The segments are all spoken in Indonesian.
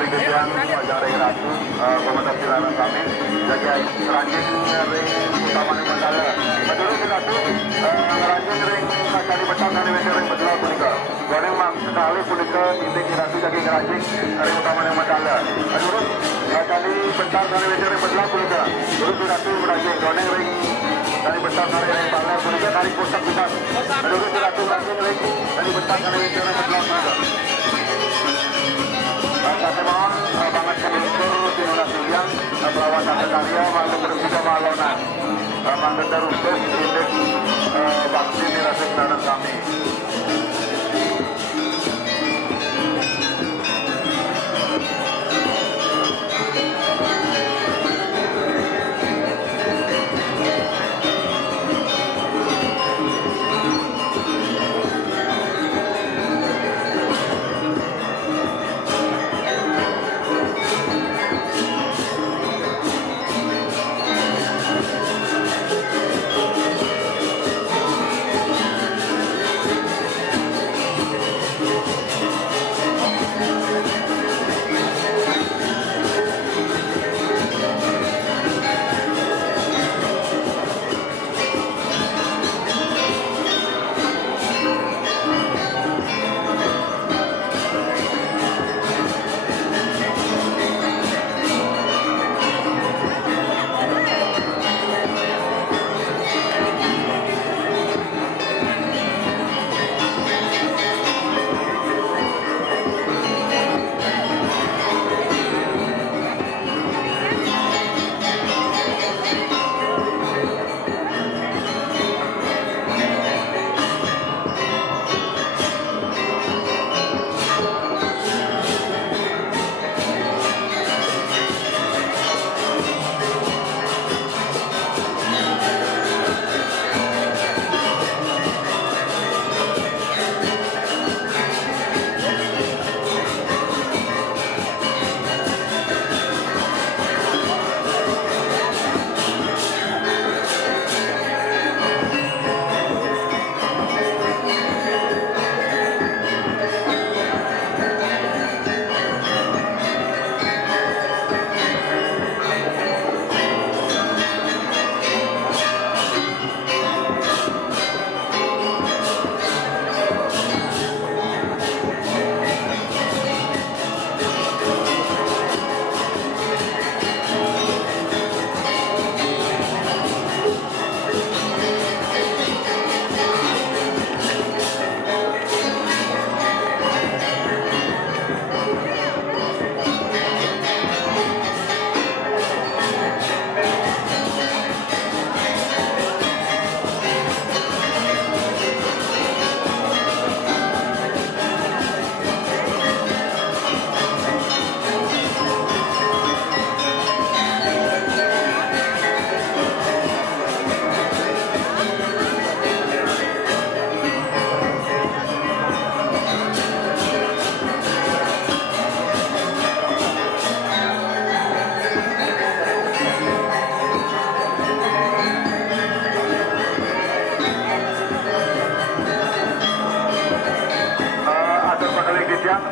Kemudian Jari Ratu, Komandan Silaran kami, jaga Ranjing ring utama ning Mandala. Betul Ratu, Ranjing ring kali betang kali ring betul punika. Goreng mak sekali punika inti Ratu jaga Ranjing ring utama ning Mandala. Aduh, kali betang kali ring betul punika. Terus Ratu Ranjing goreng ring kali betang kali ring bala punika kali pusat pusat. Aduh, Ratu Ranjing ring kali betang kali ring betul punika. Saya mohon banget kementur Tinuna Suliang perawatan karya malu berbeda malonan mandat untuk indeks vaksin dirasa kenalan kami.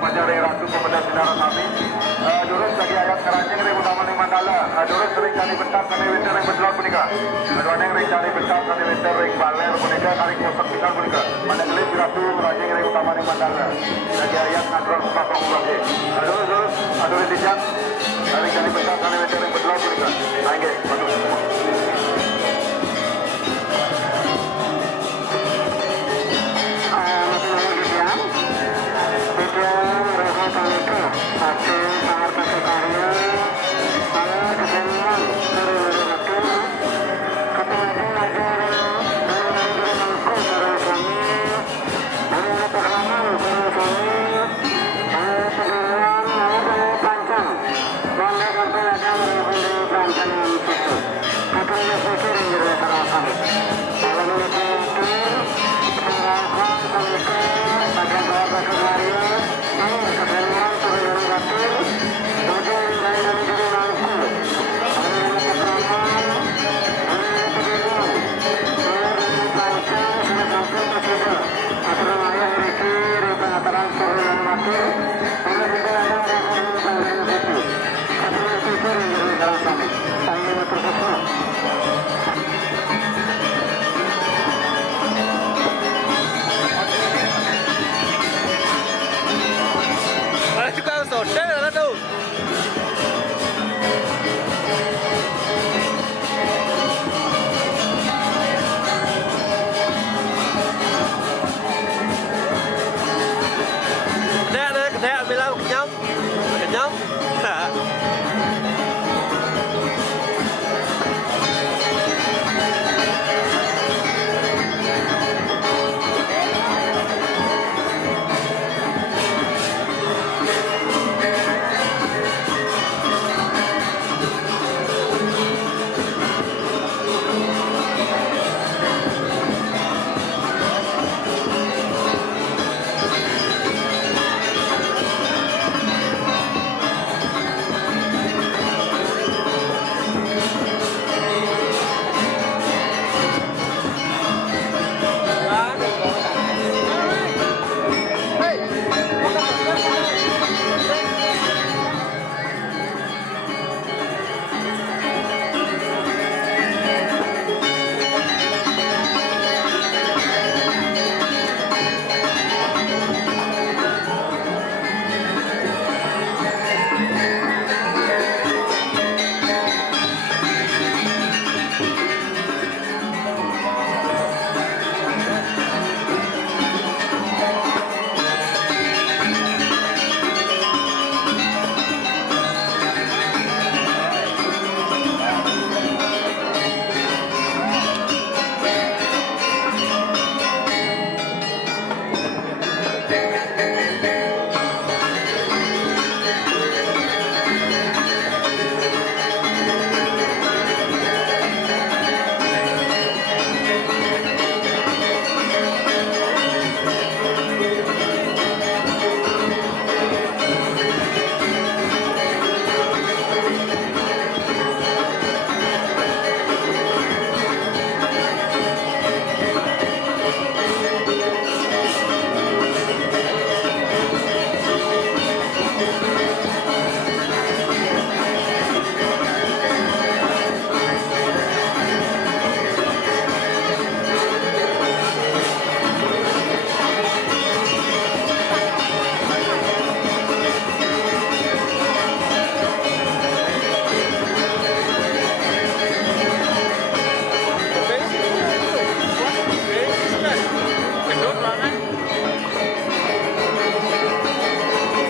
Jari Ratu Komandan Silaran kami. Durus lagi ayat keranjing ring utama ning Mandala. Durus ring kali bentar kali winter ring bedelot punika. Aduaneng ring kali bentar kali winter ring baler punika kali kosok pisan punika. Manenglis Ratu keranjing ring utama ning Mandala. Lagi ayat ngadron kakong lagi. Durus